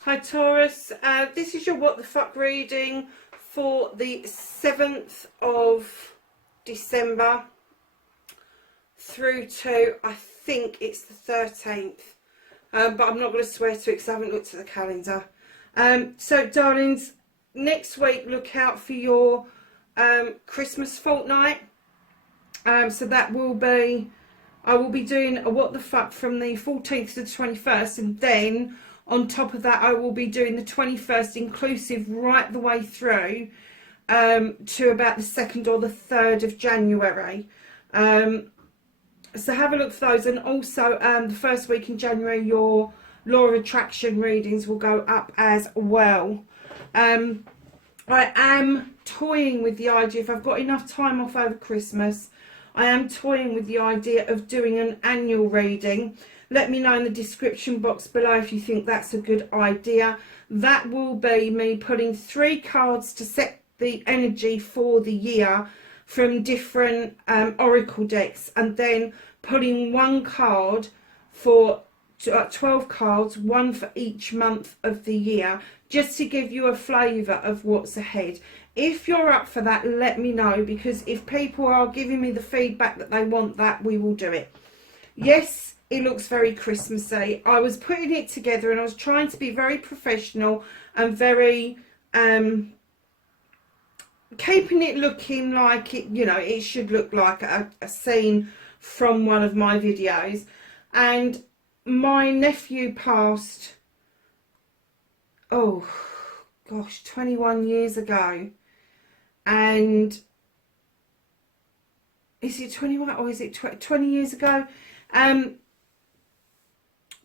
Hi Taurus, this is your what the fuck reading for the 7th of December through to, I think it's the 13th, but I'm not going to swear to it because I haven't looked at the calendar. So darlings, next week look out for your Christmas fortnight. So that will be, I will be doing a what the fuck from the 14th to the 21st, and then on top of that, I will be doing the 21st inclusive right the way through to about the 2nd or the 3rd of January. So have a look for those. And also the first week in January, your law of attraction readings will go up as well. I am toying with the idea, if I've got enough time off over Christmas, I am toying with the idea of doing an annual reading. Let me know in the description box below if you think that's a good idea. That will be me putting 3 cards to set the energy for the year from different oracle decks, and then putting 1 card for 12 cards, 1 for each month of the year, just to give you a flavour of what's ahead. If you're up for that, let me know, because if people are giving me the feedback that they want that, we will do it. Yes, it looks very Christmassy. I was putting it together and I was trying to be very professional and very keeping it looking like it, you know, it should look like a scene from one of my videos. And my nephew passed, oh gosh, 21 years ago. And is it 21 or is it 20 years ago?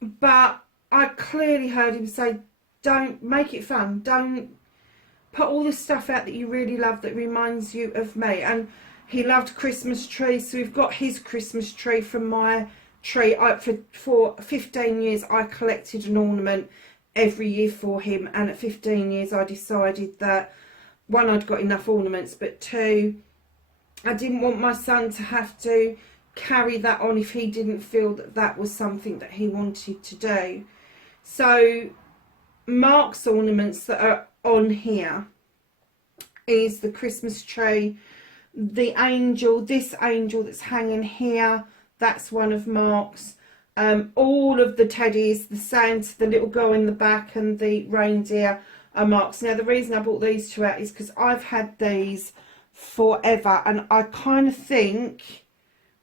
But I clearly heard him say, don't make it fun, don't put all the stuff out that you really love that reminds you of me. And he loved Christmas trees, so we've got his Christmas tree from my tree. For 15 years I collected an ornament every year for him, and at 15 years I decided that 1, I'd got enough ornaments, but 2, I didn't want my son to have to carry that on if he didn't feel that that was something that he wanted to do. So Mark's ornaments that are on here is the Christmas tree, the angel, this angel that's hanging here, that's one of Mark's. All of the teddies, the Santa, the little girl in the back, and the reindeer are Mark's. Now the reason I brought these 2 out is because I've had these forever, and I kind of think,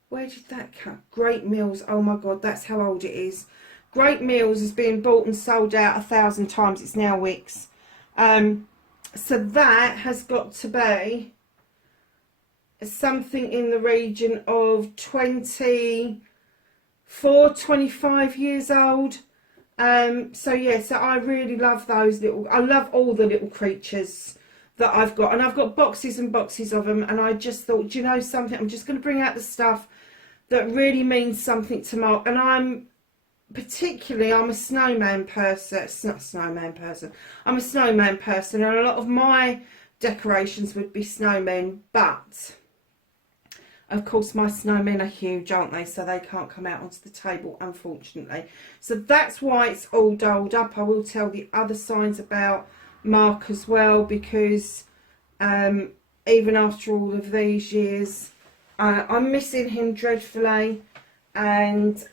where did that come? Great Meals. Oh my God, that's how old it is. Great Meals has been bought and sold out 1,000 times. It's now Wix. So that has got to be something in the region of 24, 25 years old. So yeah, so I really love those little, I love all the little creatures that I've got, and I've got boxes and boxes of them, and I just thought, do you know something, I'm just going to bring out the stuff that really means something to Mark. And I'm a snowman person. It's not a snowman person, I'm a snowman person, and a lot of my decorations would be snowmen, but of course my snowmen are huge, aren't they, so they can't come out onto the table, unfortunately. So that's why it's all dolled up. I will tell the other signs about Mark as well, because even after all of these years, I'm missing him dreadfully. And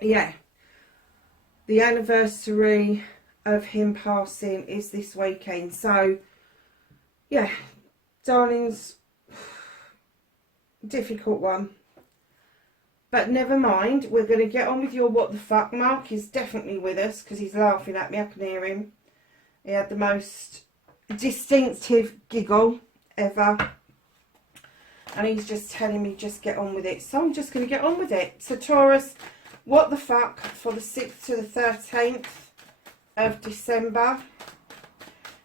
yeah, the anniversary of him passing is this weekend. So yeah, darlings, difficult one, but never mind, we're going to get on with your what the fuck. Mark is definitely with us because he's laughing at me. I can hear him. He had the most distinctive giggle ever, and he's just telling me just get on with it, so I'm just going to get on with it. So Taurus, what the fuck for the 6th to the 13th of December.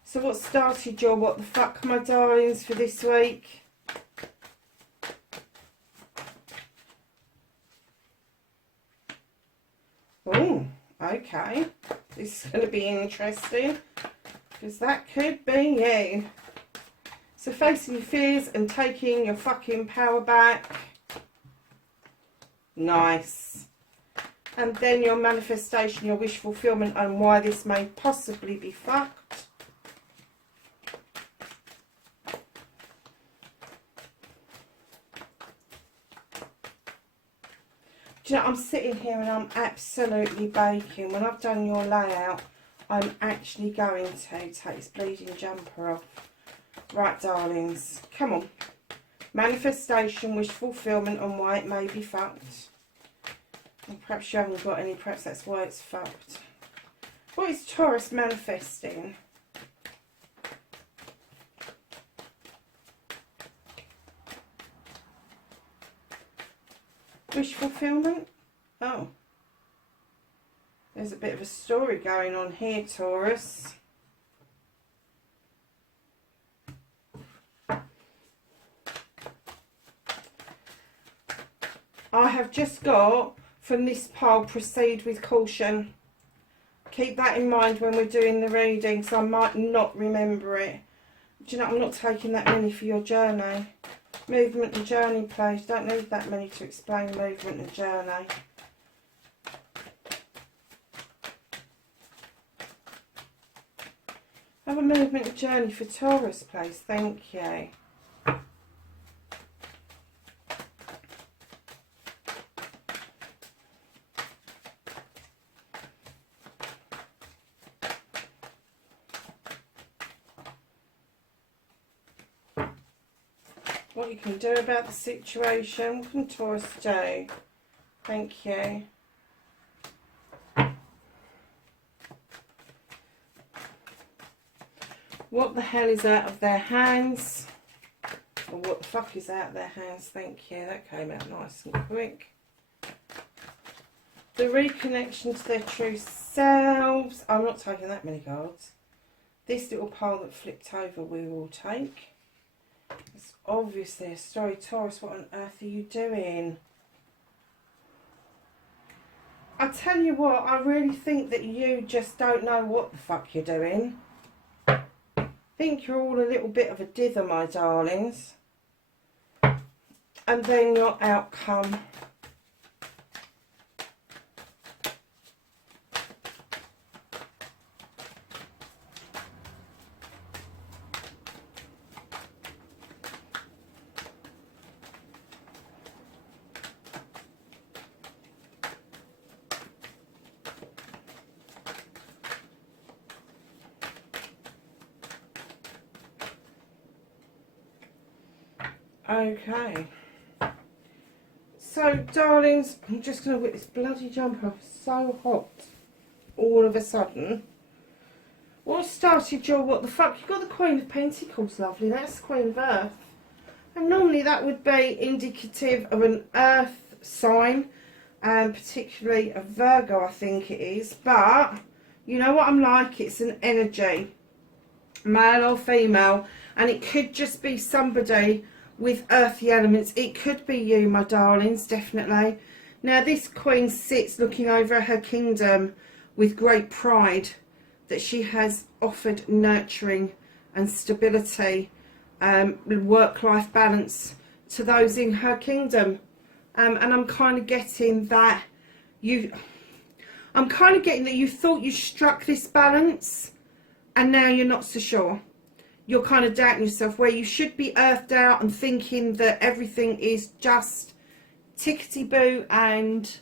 So what started your what the fuck, my darlings, for this week? Oh, okay. This is going to be interesting, because that could be you. So facing your fears and taking your fucking power back. Nice. And then your manifestation, your wish fulfillment, and why this may possibly be fucked. Do you know, I'm sitting here and I'm absolutely baking. When I've done your layout, I'm actually going to take this bleeding jumper off. Right, darlings, come on. Manifestation, wish fulfillment, and why it may be fucked. And perhaps you haven't got any, perhaps that's why it's fucked. What is Taurus manifesting? Wish fulfillment? Oh. There's a bit of a story going on here, Taurus. I have just got from this pile, proceed with caution. Keep that in mind when we're doing the reading, so I might not remember it. Do you know, I'm not taking that many for your journey. Movement and journey, please. Don't need that many to explain movement and journey. Have a movement and journey for Taurus, please. Thank you. What you can do about the situation. What can Taurus do? Thank you. What the hell is out of their hands? Or what the fuck is out of their hands? Thank you. That came out nice and quick. The reconnection to their true selves. I'm not taking that many cards. This little pile that flipped over we will take. It's obviously a story. Taurus, what on earth are you doing? I tell you what, I really think that you just don't know what the fuck you're doing. I think you're all a little bit of a dither, my darlings. And then your outcome. Okay, so darlings, I'm just going to whip this bloody jumper off. So hot all of a sudden. What started your what the fuck? You've got the Queen of Pentacles, lovely. That's the Queen of Earth, and normally that would be indicative of an earth sign, and particularly a Virgo, I think it is. But you know what I'm like, it's an energy, male or female, and it could just be somebody with earthy elements. It could be you, my darlings, definitely. Now this queen sits looking over her kingdom with great pride that she has offered nurturing and stability, work-life balance to those in her kingdom, and I'm kind of getting that you thought you struck this balance and now you're not so sure. You're kind of doubting yourself, where you should be earthed out and thinking that everything is just tickety-boo and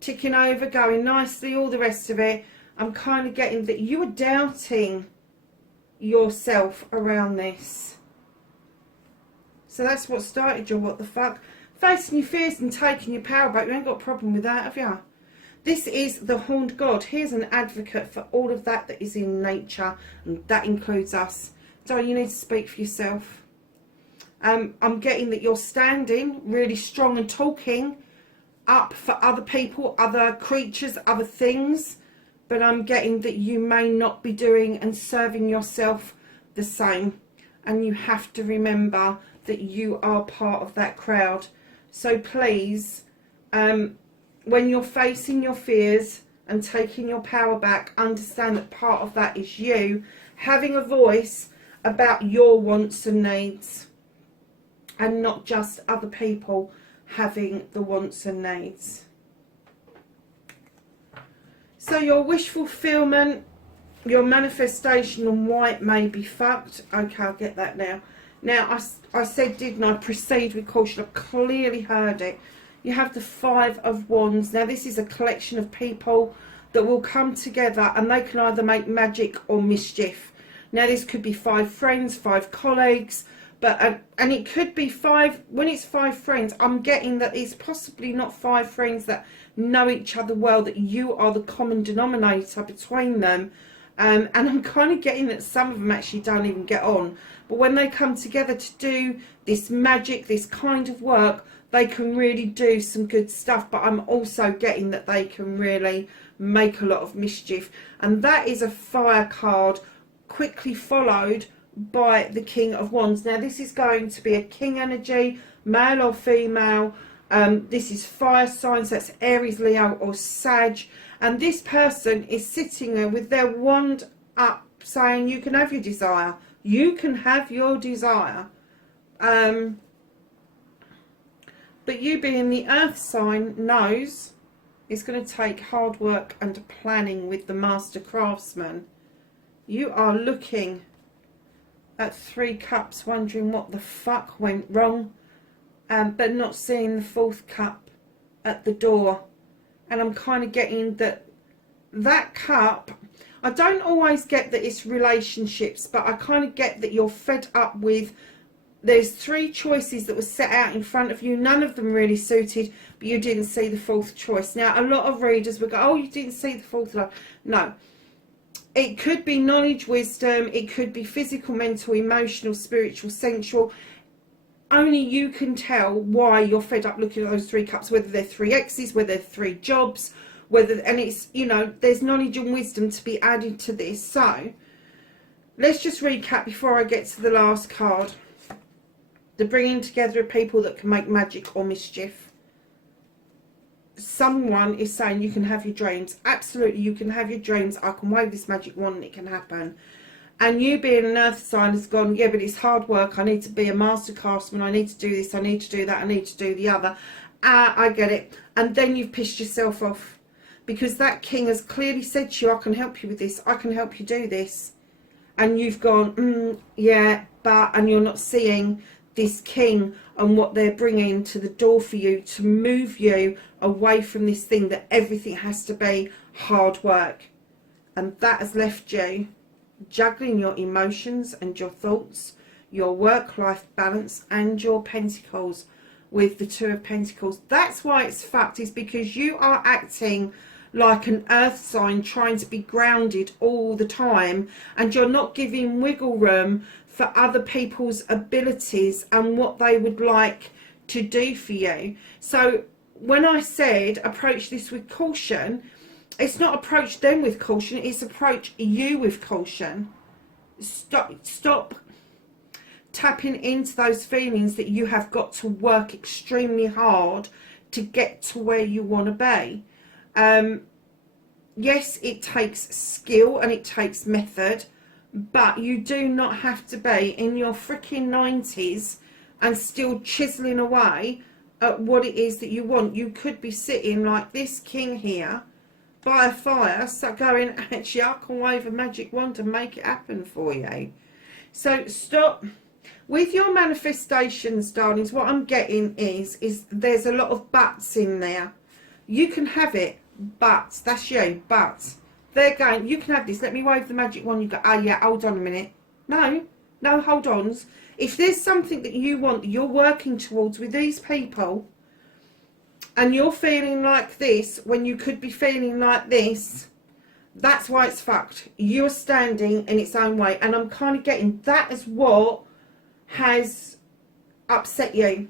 ticking over, going nicely, all the rest of it. I'm kind of getting that you are doubting yourself around this. So that's what started your what the fuck. Facing your fears and taking your power back. You ain't got a problem with that, have you? This is the Horned God. Here's an advocate for all of that is in nature, and that includes us. Darling, you need to speak for yourself. I'm getting that you're standing really strong and talking up for other people, other creatures, other things, but I'm getting that you may not be doing and serving yourself the same, and you have to remember that you are part of that crowd. So please, when you're facing your fears and taking your power back, understand that part of that is you having a voice about your wants and needs, and not just other people having the wants and needs. So your wish fulfillment, your manifestation, and why it may be fucked. Okay, I'll get that now. Now, I said, didn't I, proceed with caution. I've clearly heard it. You have the Five of Wands. Now, this is a collection of people that will come together, and they can either make magic or mischief. Now, this could be 5 friends, 5 colleagues, but and it could be 5. When it's 5 friends, I'm getting that it's possibly not 5 friends that know each other well, that you are the common denominator between them. And I'm kind of getting that some of them actually don't even get on. But when they come together to do this magic, this kind of work, they can really do some good stuff. But I'm also getting that they can really make a lot of mischief. And that is a fire card, quickly followed by the King of Wands. Now, this is going to be a king energy, male or female. This is fire signs, that's Aries, Leo or Sag. And this person is sitting there with their wand up saying, you can have your desire. You can have your desire. But you being the earth sign knows it's going to take hard work and planning with the master craftsman. You are looking at 3 cups wondering what the fuck went wrong, but not seeing the 4th cup at the door. And I'm kind of getting that cup, I don't always get that it's relationships, but I kind of get that you're fed up with, there's 3 choices that were set out in front of you, none of them really suited, but you didn't see the 4th choice. Now, a lot of readers will go, oh, you didn't see the 4th one. No. It could be knowledge, wisdom, it could be physical, mental, emotional, spiritual, sensual. Only you can tell why you're fed up looking at those 3 cups, whether they're 3 exes, whether they're 3 jobs, whether, and it's, you know, there's knowledge and wisdom to be added to this. So let's just recap before I get to the last card. The bringing together of people that can make magic or mischief. Someone is saying you can have your dreams. Absolutely, you can have your dreams. I can wave this magic wand and it can happen. And you being an earth sign has gone, yeah, but it's hard work. I need to be a master craftsman. I need to do this. I need to do that. I need to do the other. I get it. And then you've pissed yourself off. Because that king has clearly said to you, I can help you with this. I can help you do this. And you've gone, yeah, but, and you're not seeing this king and what they're bringing to the door for you to move you away from this thing that everything has to be hard work. And that has left you juggling your emotions and your thoughts, your work-life balance and your pentacles with the 2 of Pentacles. That's why it's fucked, is because you are acting like an earth sign trying to be grounded all the time, and you're not giving wiggle room for other people's abilities and what they would like to do for you. So when I said approach this with caution, it's not approach them with caution, it's approach you with caution. Stop tapping into those feelings that you have got to work extremely hard to get to where you want to be. Yes, it takes skill and it takes method, but you do not have to be in your freaking 90s and still chiseling away at what it is that you want. You could be sitting like this king here by a fire, so going, actually, I can wave a magic wand and make it happen for you. So stop. With your manifestations, darlings, what I'm getting is there's a lot of buts in there. You can have it, but that's you, but they're going, you can have this, let me wave the magic wand. You go, oh yeah, hold on a minute. No, hold on. If there's something that you want, that you're working towards with these people, and you're feeling like this when you could be feeling like this, that's why it's fucked. You're standing in its own way. And I'm kind of getting that is what has upset you.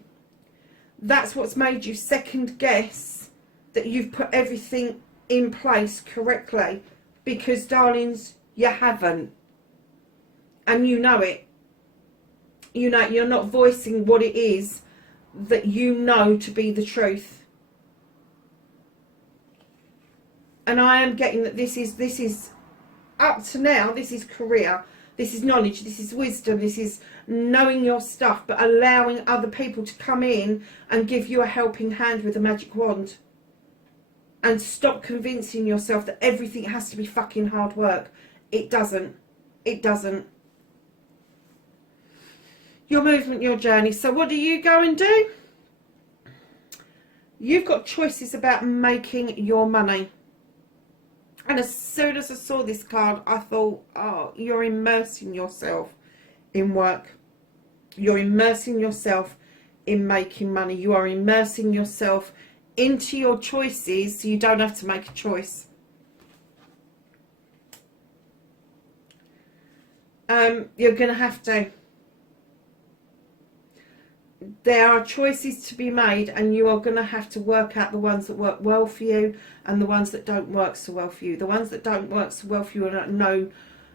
That's what's made you second guess that you've put everything in place correctly. Because, darlings, you haven't. And you know it. You know, you're not voicing what it is that you know to be the truth. And I am getting that this is up to now, this is career, this is knowledge, this is wisdom, this is knowing your stuff, but allowing other people to come in and give you a helping hand with a magic wand. And stop convincing yourself that everything has to be fucking hard work. It doesn't. It doesn't. Your movement, your journey. So what do you go and do? You've got choices about making your money. And as soon as I saw this card, I thought, oh, you're immersing yourself in work. You're immersing yourself in making money. You are immersing yourself into your choices so you don't have to make a choice. You're going to have to. There are choices to be made, and you are going to have to work out the ones that work well for you and the ones that don't work so well for you. The ones that don't work so well for you are no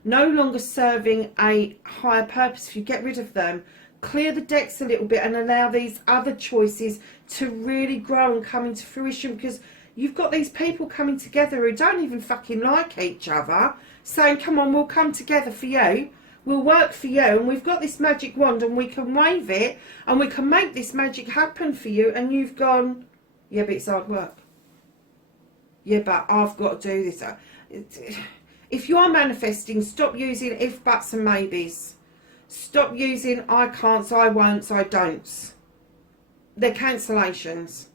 longer serving a higher purpose. If you get rid of them, clear the decks a little bit and allow these other choices to really grow and come into fruition, because you've got these people coming together who don't even fucking like each other, saying, come on, we'll come together for you. We'll work for you, and we've got this magic wand and we can wave it and we can make this magic happen for you. And you've gone, yeah, but it's hard work. Yeah, but I've got to do this. If you are manifesting, stop using if, buts and maybes. Stop using I can't, so I won't, so I don't. They're cancellations.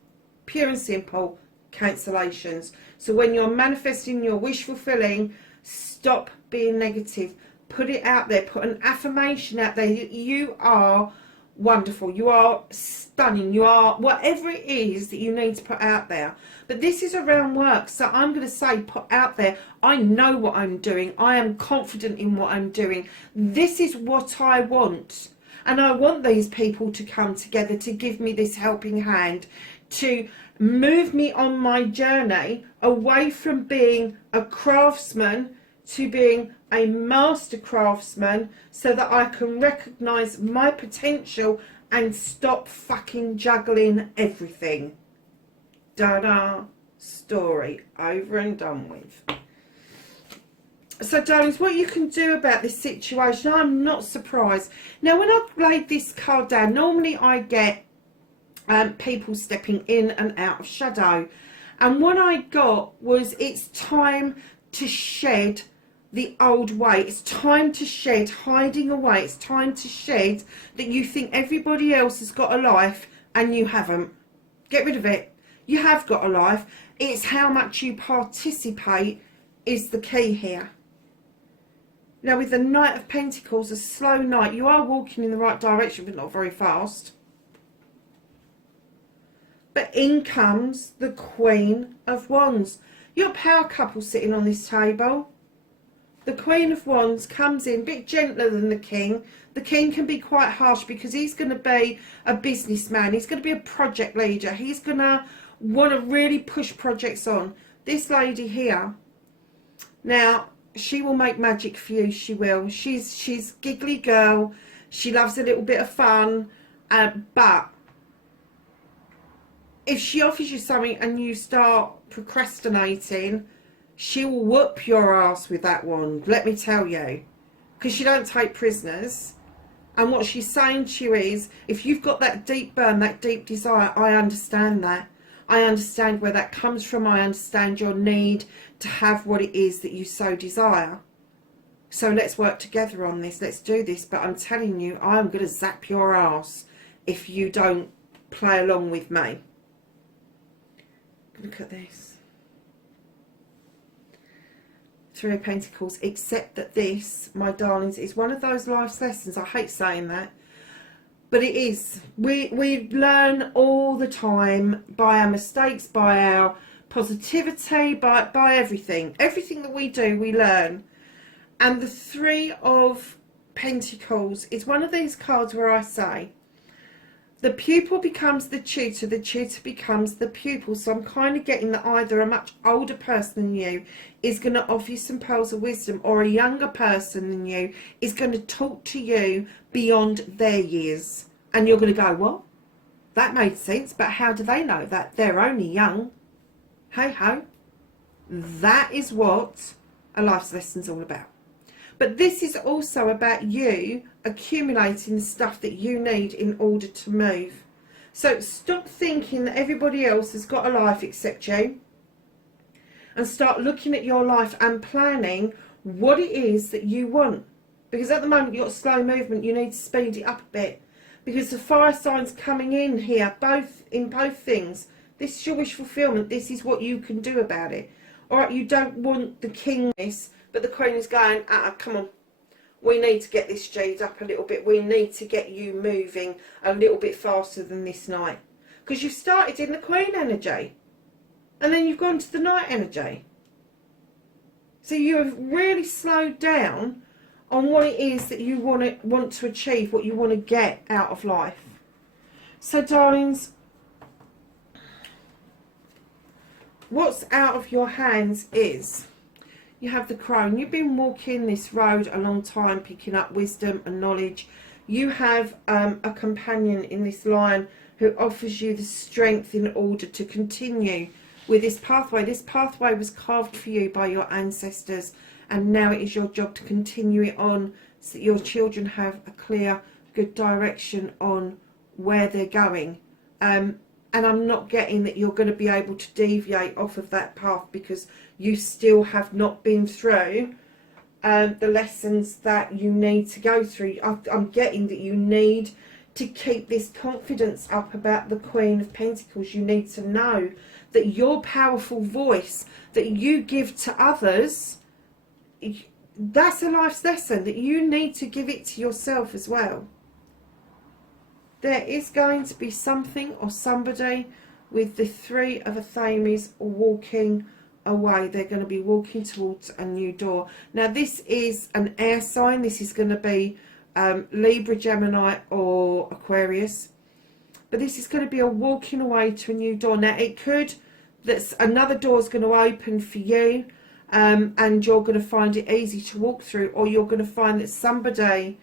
Pure and simple cancellations. So when you're manifesting your wish fulfilling, stop being negative. Put it out there. Put an affirmation out there. You are wonderful. You are stunning. You are whatever it is that you need to put out there. But this is around work. So I'm going to say, put out there, I know what I'm doing. I am confident in what I'm doing. This is what I want. And I want these people to come together to give me this helping hand, to move me on my journey away from being a craftsman to being a master craftsman, so that I can recognise my potential and stop fucking juggling everything. Da-da. Story over and done with. So, darlings, what you can do about this situation, I'm not surprised. Now, when I laid this card down, normally I get people stepping in and out of shadow. And what I got was, it's time to shed the old way. It's time to shed hiding away. It's time to shed that you think everybody else has got a life and you haven't. Get rid of it. You have got a life. It's how much you participate is the key here. Now, with the Knight of Pentacles, a slow knight, you are walking in the right direction, but not very fast. But in comes the Queen of Wands. You're a power couple sitting on this table. The Queen of Wands comes in a bit gentler than the King. The King can be quite harsh because he's going to be a businessman. He's going to be a project leader. He's going to want to really push projects on. This lady here, now, she will make magic for you. She will. She's giggly girl. She loves a little bit of fun. But if she offers you something and you start procrastinating, she will whoop your ass with that wand, let me tell you. Because she don't take prisoners. And what she's saying to you is, if you've got that deep burn, that deep desire, I understand that. I understand where that comes from. I understand your need to have what it is that you so desire. So let's work together on this. Let's do this. But I'm telling you, I'm going to zap your ass if you don't play along with me. Look at this. Three of Pentacles, except that this, my darlings, is one of those life's lessons. I hate saying that, but it is. We learn all the time by our mistakes, by our positivity, by everything. Everything that we do, we learn. And the Three of Pentacles is one of these cards where I say, the pupil becomes the tutor becomes the pupil. So I'm kind of getting that either a much older person than you is going to offer you some pearls of wisdom, or a younger person than you is going to talk to you beyond their years. And you're going to go, well, that made sense, but how do they know that? They're only young. Hey ho. That is what a life's lesson's all about. But this is also about you accumulating the stuff that you need in order to move. So stop thinking that everybody else has got a life except you, and start looking at your life and planning what it is that you want. Because at the moment you've got slow movement, you need to speed it up a bit. Because the fire signs coming in here, both things. This is your wish fulfillment. This is what you can do about it. Alright, you don't want the kingness, but the Queen is going, come on. We need to get this G'd up a little bit. We need to get you moving a little bit faster than this night. Because you've started in the Queen energy. And then you've gone to the Knight energy. So you have really slowed down on what it is that you want to achieve, what you want to get out of life. So darlings, what's out of your hands is, you have the Crone. You've been walking this road a long time, picking up wisdom and knowledge. You have a companion in this Lion who offers you the strength in order to continue with this pathway. This pathway was carved for you by your ancestors, and now it is your job to continue it on so that your children have a clear, good direction on where they're going. And I'm not getting that you're going to be able to deviate off of that path, because you still have not been through the lessons that you need to go through. I'm getting that you need to keep this confidence up about the Queen of Pentacles. You need to know that your powerful voice that you give to others, that's a life's lesson, that you need to give it to yourself as well. There is going to be something or somebody with the Three of Athames walking away. They're going to be walking towards a new door. Now this is an air sign. This is going to be Libra, Gemini or Aquarius. But this is going to be a walking away to a new door. Now it could, that another door is going to open for you, and you're going to find it easy to walk through, or you're going to find that somebody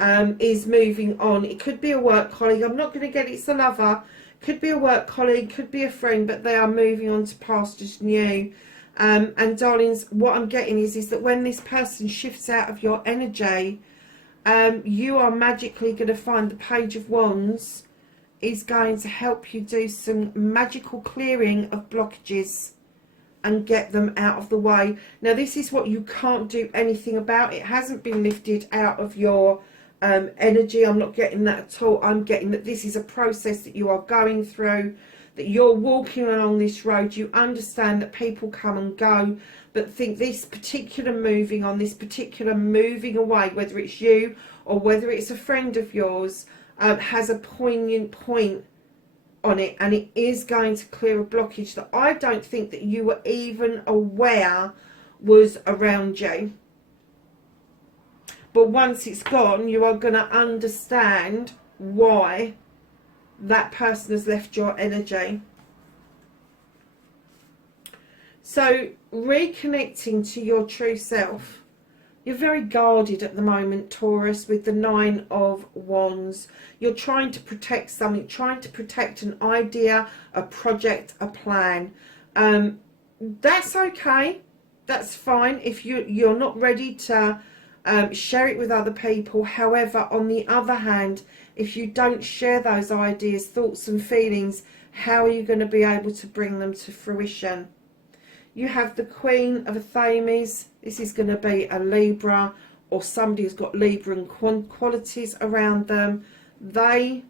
is moving on. It could be a work colleague. I'm not going to get it's a lover. Could be a work colleague, could be a friend, but they are moving on to pastures new. And darlings, what I'm getting is that when this person shifts out of your energy, you are magically going to find the Page of Wands is going to help you do some magical clearing of blockages and get them out of the way. Now this is what you can't do anything about. It hasn't been lifted out of your energy. I'm not getting that at all. I'm getting that this is a process that you are going through, that you're walking along this road. You understand that people come and go, but think this particular moving on, this particular moving away, whether it's you or whether it's a friend of yours, has a poignant point on it, and it is going to clear a blockage that I don't think that you were even aware was around you. But once it's gone, you are going to understand why that person has left your energy. So reconnecting to your true self. You're very guarded at the moment, Taurus, with the Nine of Wands. You're trying to protect something, trying to protect an idea, a project, a plan. That's okay. That's fine if you're not ready to share it with other people. However, on the other hand, if you don't share those ideas, thoughts and feelings, how are you going to be able to bring them to fruition? You have the Queen of Athames. This is going to be a Libra or somebody who's got Libran qualities around them. They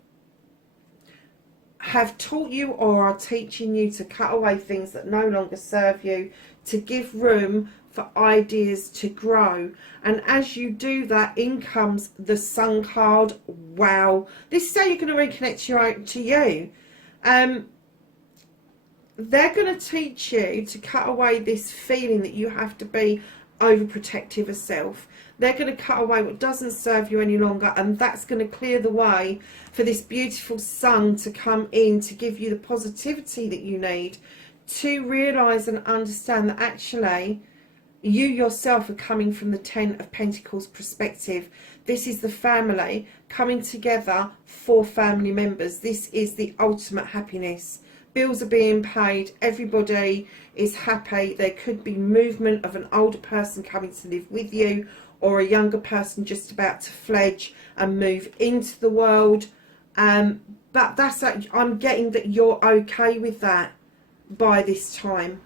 have taught you or are teaching you to cut away things that no longer serve you, to give room for ideas to grow. And as you do that, in comes the Sun card. Wow, this is how you're going to reconnect to you. They're going to teach you to cut away this feeling that you have to be overprotective of self. They're going to cut away what doesn't serve you any longer, and that's going to clear the way for this beautiful Sun to come in to give you the positivity that you need to realise and understand that actually you yourself are coming from the Ten of Pentacles perspective. This is the family coming together for family members. This is the ultimate happiness. bills are being paid, everybody is happy. There could be movement of an older person coming to live with you, or a younger person just about to fledge and move into the world. But that's, I'm getting that you're okay with that by this time.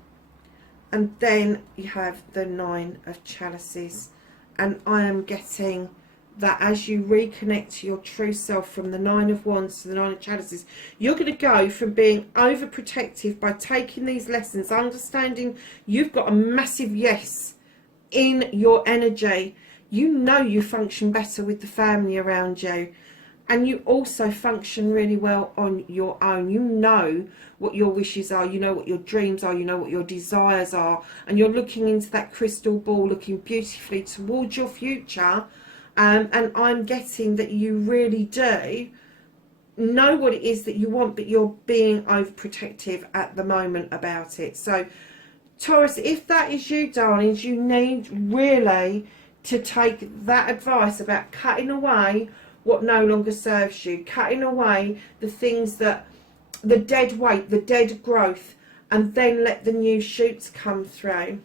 And then you have the Nine of Chalices, and I am getting that as you reconnect to your true self from the Nine of Wands to the Nine of Chalices, you're going to go from being overprotective by taking these lessons, understanding you've got a massive yes in your energy. You know you function better with the family around you, and you also function really well on your own. You know what your wishes are, you know what your dreams are, you know what your desires are, and you're looking into that crystal ball, looking beautifully towards your future. And I'm getting that you really do know what it is that you want, but you're being overprotective at the moment about it. So Taurus, if that is you, darlings, you need really to take that advice about cutting away what no longer serves you, cutting away the things that, the dead weight, the dead growth, and then let the new shoots come through.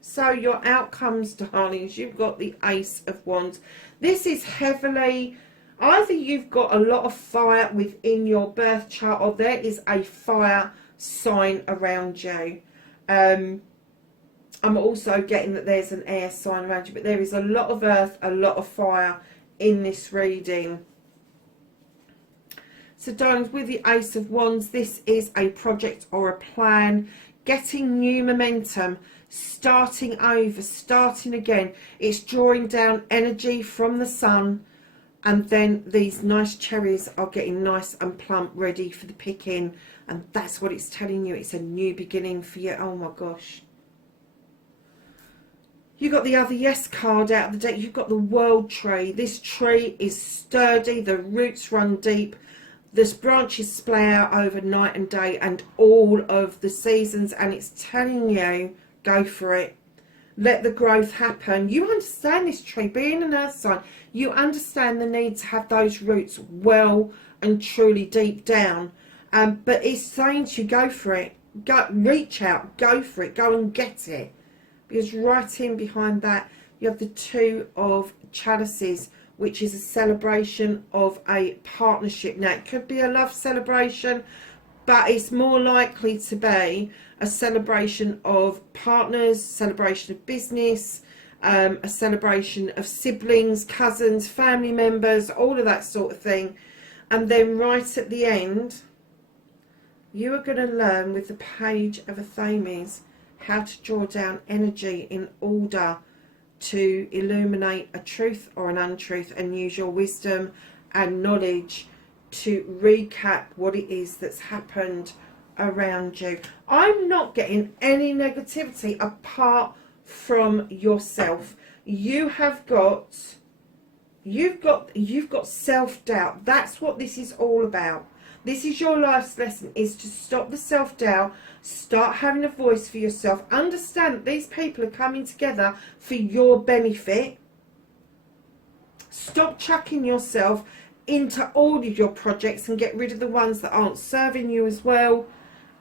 So your outcomes, darlings, you've got the Ace of Wands. This is heavily, either you've got a lot of fire within your birth chart, or there is a fire sign around you. I'm also getting that there's an air sign around you, but there is a lot of earth, a lot of fire in this reading. So darlings, with the Ace of Wands, this is a project or a plan, getting new momentum, starting over, starting again. It's drawing down energy from the sun, and then these nice cherries are getting nice and plump, ready for the picking, and that's what it's telling you. It's a new beginning for you. Oh my gosh. You got the other yes card out of the deck. You've got the World Tree. This tree is sturdy, the roots run deep, the branches splay out over night and day and all of the seasons, and it's telling you, go for it. Let the growth happen. You understand this tree, being an earth sign, you understand the need to have those roots well and truly deep down. But it's saying to you, go for it. Go, reach out, go for it, go and get it. Because right in behind that, you have the Two of Chalices, which is a celebration of a partnership. Now, it could be a love celebration, but it's more likely to be a celebration of partners, celebration of business, a celebration of siblings, cousins, family members, all of that sort of thing. And then right at the end, you are going to learn with the Page of Athames how to draw down energy in order to illuminate a truth or an untruth, and use your wisdom and knowledge to recap what it is that's happened around you. I'm not getting any negativity apart from yourself. You've got self-doubt. That's what this is all about. This is your life's lesson, is to stop the self-doubt, start having a voice for yourself, understand that these people are coming together for your benefit. Stop chucking yourself into all of your projects and get rid of the ones that aren't serving you as well,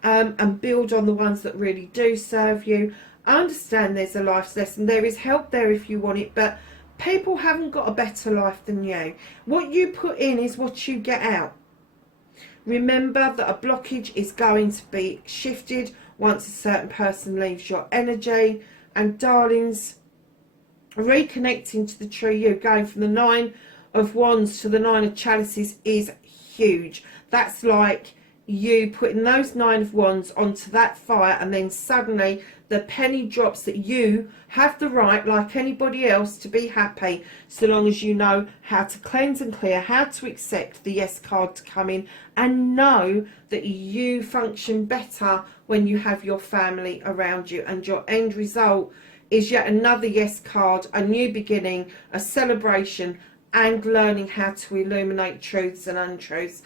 and build on the ones that really do serve you. I understand there's a life's lesson. There is help there if you want it, but people haven't got a better life than you. What you put in is what you get out. Remember that a blockage is going to be shifted once a certain person leaves your energy. And darlings, reconnecting to the true you, going from the Nine of Wands to the Nine of Chalices is huge. That's like you putting those Nine of Wands onto that fire, and then suddenly the penny drops that you have the right, like anybody else, to be happy, so long as you know how to cleanse and clear, how to accept the yes card to come in, and know that you function better when you have your family around you. And your end result is yet another yes card, a new beginning, a celebration, and learning how to illuminate truths and untruths.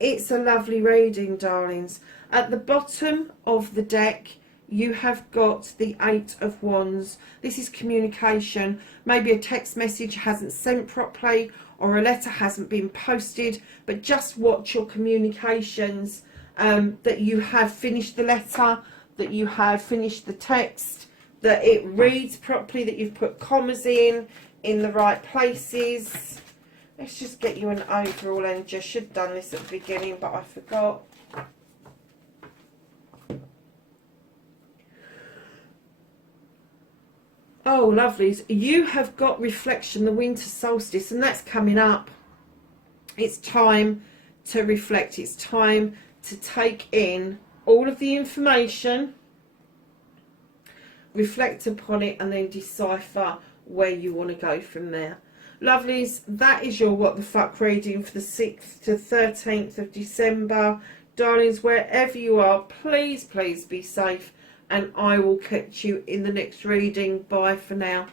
It's a lovely reading, darlings. At the bottom of the deck, you have got the Eight of Wands. This is communication. Maybe a text message hasn't sent properly, or a letter hasn't been posted, but just watch your communications, that you have finished the letter, that you have finished the text, that it reads properly, that you've put commas in the right places. Let's just get you an overall energy. I should have done this at the beginning, but I forgot. Oh, lovelies. You have got reflection, the winter solstice, and that's coming up. It's time to reflect. It's time to take in all of the information, reflect upon it, and then decipher where you want to go from there. Lovelies, that is your what the fuck reading for the 6th to 13th of December. Darlings, wherever you are, please be safe, and I will catch you in the next reading. Bye for now.